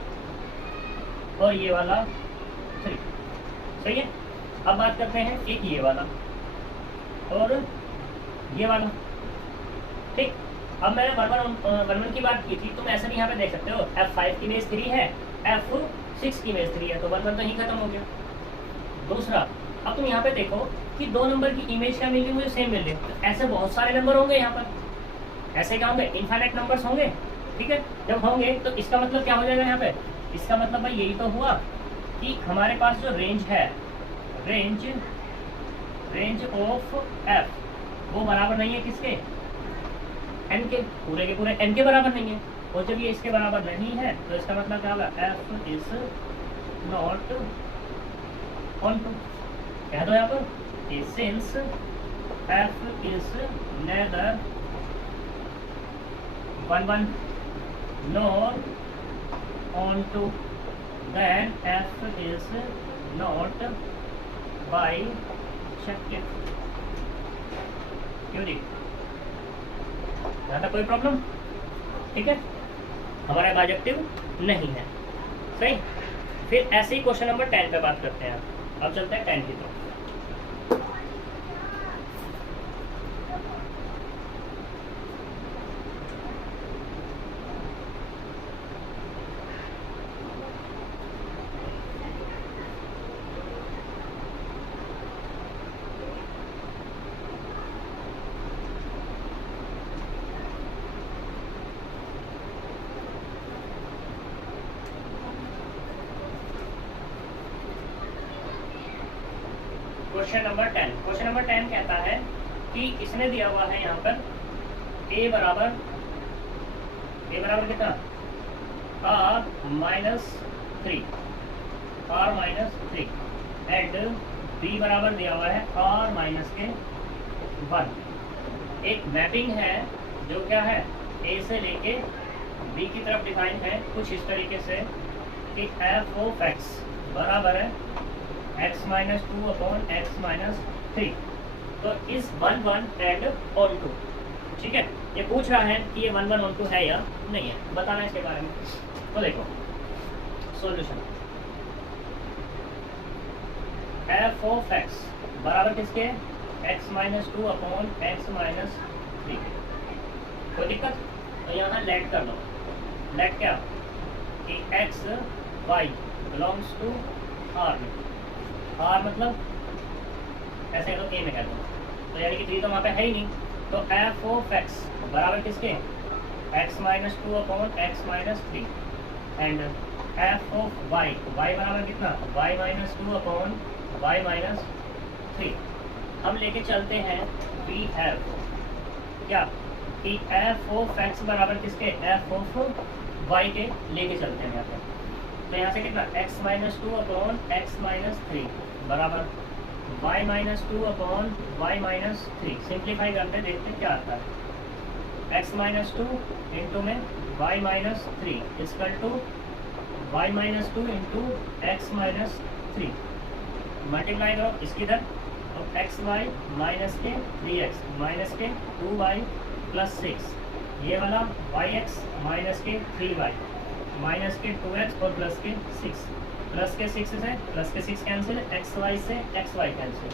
और ये वाला 3, सही है। अब बात करते हैं एक ये वाला और ये वाला। ठीक, अब मैंने 1 की बात की थी, तुम ऐसा भी यहाँ पे देख सकते हो, f5 की इमेज 3 है, f6 की इमेज 3 है, तो 1 तो ही खत्म हो गया। दूसरा, अब तुम यहाँ पे देखो कि 2 नंबर की इमेज क्या मिल रही, मुझे सेम मिल रही, तो ऐसे बहुत सारे नंबर होंगे यहाँ पर, ऐसे क्या होंगे इनफाइनाइट नंबर्स होंगे। ठीक है, जब होंगे तो इसका मतलब क्या हो जाएगा यहाँ पे, इसका मतलब भाई यही तो हुआ कि हमारे पास जो रेंज है, रेंज ऑफ f वो बराबर नहीं है किसके, n के, पूरे के पूरे n के बराबर नहीं है, और जब ये इसके बराबर नहीं है तो इसका मतलब क्या होगा f is not onto, कह दो यहाँ पर since f is neither 1 1 nor on to, then f is not bisected। क्यों जी, यहाँ तक कोई प्रॉब्लम। ठीक है, हमारा बाइजेक्टिव नहीं है, सही। फिर ऐसे ही क्वेश्चन नंबर 10 पे बात करते हैं। अब चलते हैं 10 की तरफ। Question number 10। क्वेश्चन नंबर 10 कहता है कि इसने दिया हुआ है यहाँ पर a बराबर कितना, r-3 एंड b बराबर दिया हुआ है r-1। एक मैपिंग है जो क्या है a से लेके b की तरफ डिफाइन है कुछ इस तरीके से कि f ऑफ x बराबर है x-2/x-3। तो इस 1 1 एंड ऑन टू, ठीक है, ये पूछ रहा है कि ये 1 1 ऑन टू है या नहीं है, बताना इसके बारे में। तो देखो सॉल्यूशन, f ऑफ x बराबर किसके, x-2/x-3। कोई दिक्कत? तो यहाँ लेट कर लो। लेट क्या कि x y belongs to r में, r मतलब ऐसे तो a में कर दो, तो यानी कि 3 तो वहाँ पे है ही नहीं। तो f ऑफ x बराबर किसके, x-2/x-3 and f of y, y बराबर कितना, y-2/y-3। हम लेके चलते हैं we have क्या कि f ऑफ x बराबर किसके, f ऑफ y के लेके चलते हैं यहाँ पे। तो यहाँ से कितना, x-2/x-3 बराबर y-2/y-3। सिंप्लीफाई करते देखते क्या आता है, x-2 इंटू में y-3 equal to y-2 into x-3। Multiply करो इसकी इधर, तो xy माइनस के 3x माइनस के 2y प्लस 6, ये वाला yx माइनस के 3y माइनस के 2x और प्लस के 6, प्लस के 6 से प्लस के 6 कैंसिल, xy से xy कैंसिल,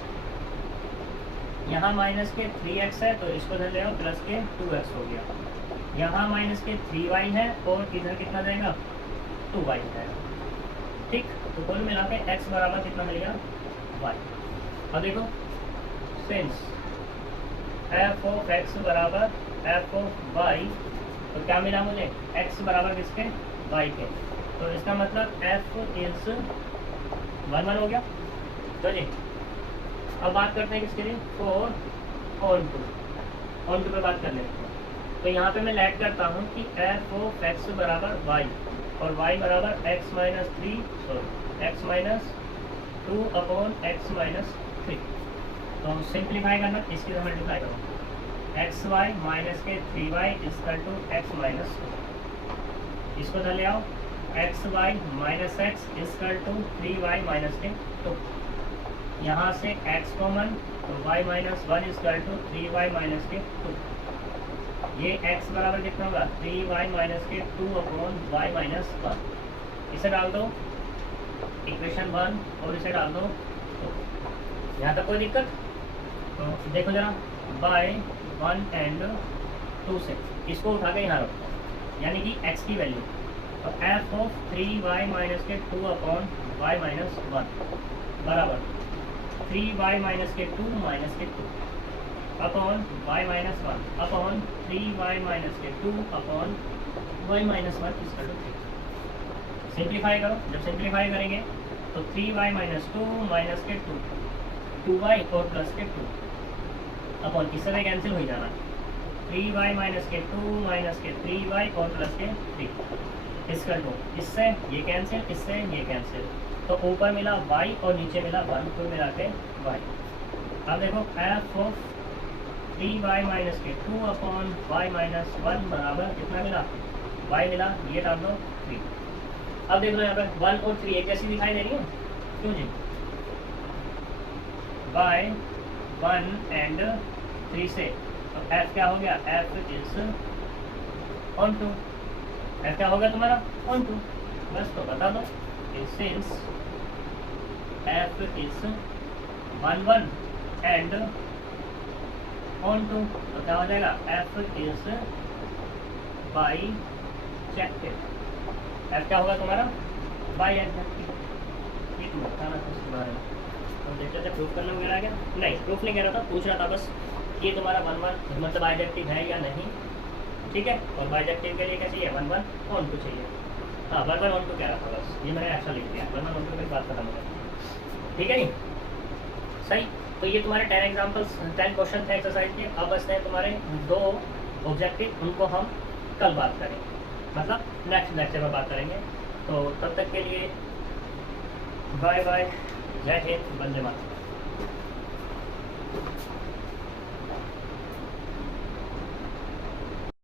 यहाँ माइनस के 3x है तो इसको धर लेगा, प्लस के 2x हो गया, यहाँ माइनस के 3y है और इधर कितना जाएगा, 2y जाएगा। ठीक, तो कुल मिला के x बराबर कितना मिलेगा, y। अब देखो सिंस f ऑफ x बराबर f ऑफ y, तो क्या मिला मुझे, x बराबर किसके, y के, तो इसका मतलब f इज 1 1 हो गया। चलिए अब बात करते हैं किसके लिए, फॉर ऑन टू पे बात कर लेते हैं। तो यहाँ पे मैं लेट करता हूँ कि f ऑफ x बराबर y और y बराबर x-2/x-3। तो हम सिंप्लीफाई करना, इसकी तो मल्टीप्लाई करो, xy माइनस के 3y इक्वल टू x-2। इसको धर ले आओ, xy minus x equal to 3y minus के 2। यहाँ से x कॉमन, तो y minus 1 equal to 3y minus के 2। ये x बराबर कितना होगा, 3y माइनस के 2/y माइनस 1। इसे डाल दो इक्वेशन 1 और इसे डाल दो 2। यहाँ तक कोई दिक्कत? तो देखो जरा, बाय 1 एंड 2 से इसको उठा के यहाँ रखो, यानी कि x की वैल्यू, तो f ऑफ 3y माइनस के 2/y माइनस 1 बराबर 3y माइनस के 2 माइनस के 2 upon y minus 1 upon 3y minus के 2 अपॉन y माइनस 1 इस कर 3। सिंप्लीफाई करो, जब सिंप्लीफाई करेंगे तो 3y माइनस 2 माइनस के 2, 2y और प्लस के 2 अपॉन किससे भी कैंसिल हो जाना, 3y माइनस के 2 माइनस के 3y और प्लस के 3 इस कर 2, इससे ये कैंसिल, इससे ये कैंसिल, तो ऊपर मिला y और नीचे मिला 1, कुल मिला के y। अब देखो f ऑफ 3y माइनस के 2 अपॉन y माइनस 1 बराबर कितना मिला, y मिला, ये डाल दो 3। अब देख लो यहाँ पर 1 और 3 एक जैसी दिखाई दे रही है, क्यों जी, y 1 एंड 3 से, तो f क्या हो गया, f is onto, f क्या होगा तुम्हारा, ऑन टू, बस तो बता दो, since f is 1 1 and onto, तो क्या हो जाएगा, f इज बाइजेक्टिव, f क्या होगा तुम्हारा, बाइजेक्टिव। ये तुम बताना था उसके बारे में, हम देखते थे प्रूफ करना वगैरह क्या, नहीं प्रूफ नहीं कह रहा था, पूछ रहा था बस ये तुम्हारा 1 1 मतलब बाइजेक्टिव है या नहीं, ठीक है। और बाइजेक्टिव के लिए क्या चाहिए, 1 1 ऑन टू चाहिए, हाँ 1 1 ऑन टू कह रहा था बस, ये मैंने ऐसा लिख दिया, 1 1 ऑन टू मेरी बात खत्म हो गई, ठीक है नहीं। सही। तो ये तुम्हारे 10 एग्जाम्पल्स 10 क्वेश्चन थे एक्सरसाइज के। अब बचते हैं तुम्हारे 2 ऑब्जेक्टिव, उनको हम कल बात करेंगे, मतलब नेक्स्ट लेक्चर में बात करेंगे। तो तब तक के लिए बाय बाय, जय हिंद, वंदे मातरम।